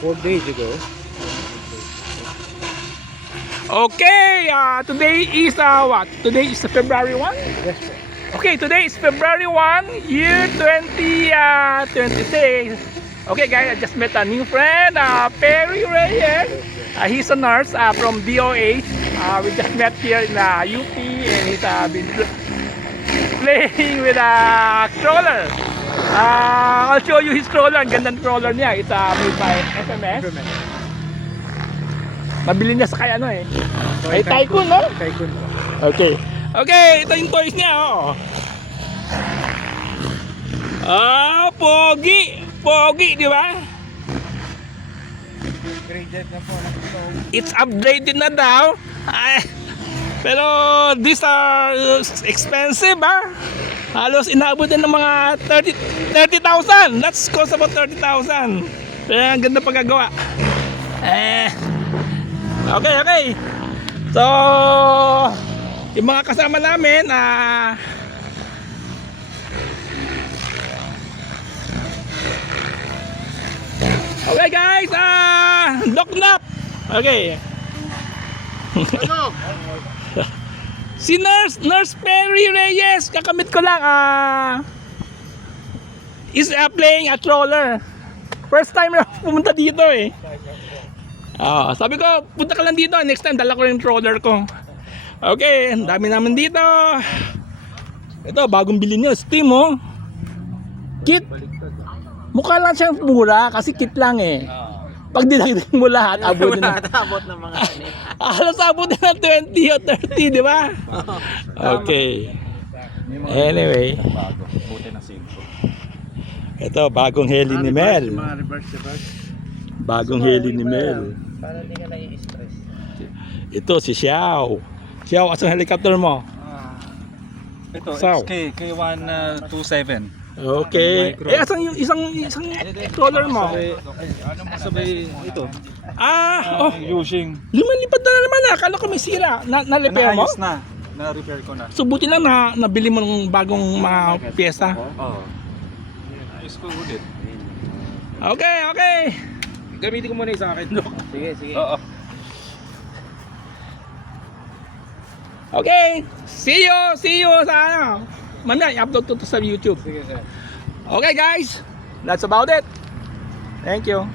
4 days ago. Okay, today is what? Today is February 1? Yes, sir. Okay, today is February 1, year 2026. Okay guys, I just met a new friend, Perry Reyes. He's a nurse from DOH. We just met here in UP and he's been playing with a stroller. I'll show you his stroller. Ang gandang stroller niya. It's made by FMS. Nabili niya sa kay ano eh. Kay Tycoon, no? Tycoon po. Okay. Okay, ito yung toys niya, oh. Pogi! Pogi, di ba? Graded na po. It's upgraded na daw. Ay, pero these are expensive, ha? Halos inabot din ng mga 30,000. That's cost about 30,000. Pero ang ganda pagkagawa. Okay, okay. So, yung mga kasama namin, okay guys, Doc Nap. Okay. Si Nurse Perry Reyes, kakamit ko lang, is playing a stroller. First time na pumunta dito eh. Sabi ko, punta ka lang dito. Next time, dala ko yung stroller ko. Okay, ang dami naman dito. Ito, bagong bilhin nyo. Steam, oh. Kit. Mukha lang siyang mura kasi kit lang eh. Pag dinagdag mo lahat, abot na. Abot ng mga kanit. Halos abot na ng 20 o 30, di ba? Okay. Anyway. Buti na simple. Ito, bagong heli ni Mel. Mga reverse. Bagong heli ni Mel. Para hindi ka nai-stress. Ito, si Xiao. Xiao, asang helicopter mo? Ito, Sao? K127. Okay. Asang yung isang stroller mo? Ano mo sabay ito? Oh. Using. Lumilipad na naman ah. Akala ko may sira. Na-repair mo? Naayos na. Na-repair ko na. So buti lang na nabili mo ng bagong mga pyesa. Oo. Ayos ko ulit. Okay, okay. Gamitin ko muna yung sa akin. Sige, sige. Oo. Okay. See you sa ano. Mamaya i-upload to sa YouTube. Sige, sir. Okay guys. That's about it. Thank you.